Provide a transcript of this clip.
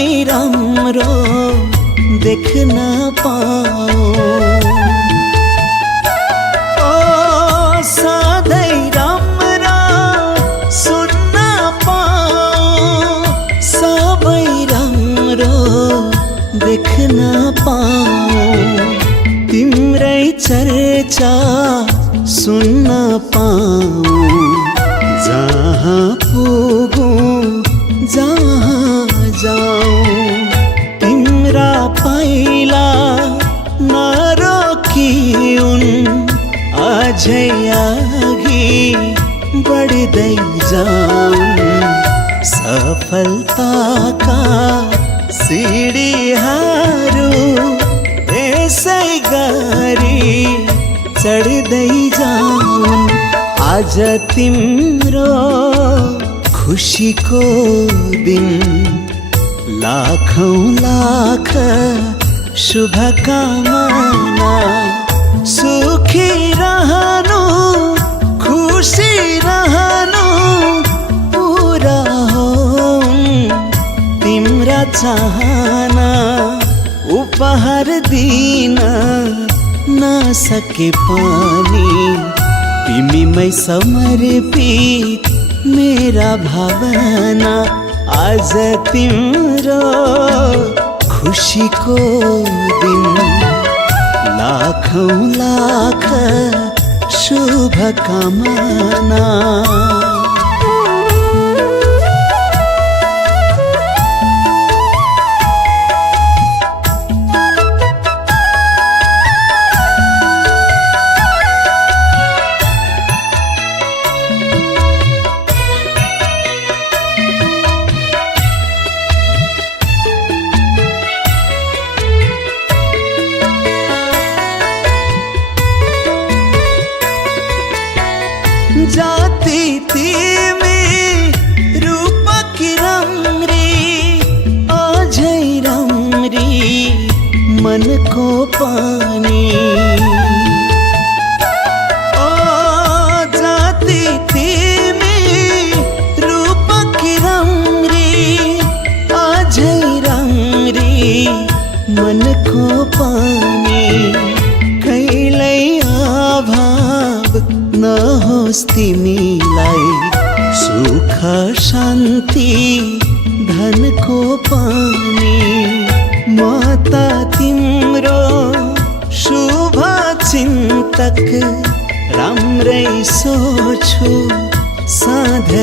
सधैँ राम्रो देख्न पाऊँ। ओ सधैँ राम्रो सुन्न पाऊँ, सबै राम्रो देख्न पाऊँ। तिम्रै चर्चा सुन्न पाऊँ, जहाँ पुगूँ जहाँ जाऊँ। तिम्रा पाइला नरोकिउन्, अझै अघि बढ्दै जाऊँ। सफलताका सिडीहरू यसै गरी चढ्दै जाऊँ। आज तिम्रो खुशीको दिन, लाखौं लाख शुभकामना। सुखी रहनु, खुशी रहनु, पूरा होऊन् तिम्रा चाहना। उपहार दिन नसके पनि तिमीमै समर्पित मेरा भावना। आज तिम्रो खुशीको दिन, लाखौं लाख शुभकामना। जाति तिमी रूपकी राम्री, अझै राम्री मनको पानी। ओ जाति तिमी रूपकी राम्री, अझै राम्री मनको पानी। कहिल्यै अभाव नहोस् तिमीलाई, सुख शान्ति धनको पानी। म त तिम्रो शुभ चिन्तक, राम्रै सोच्छु सधैँ।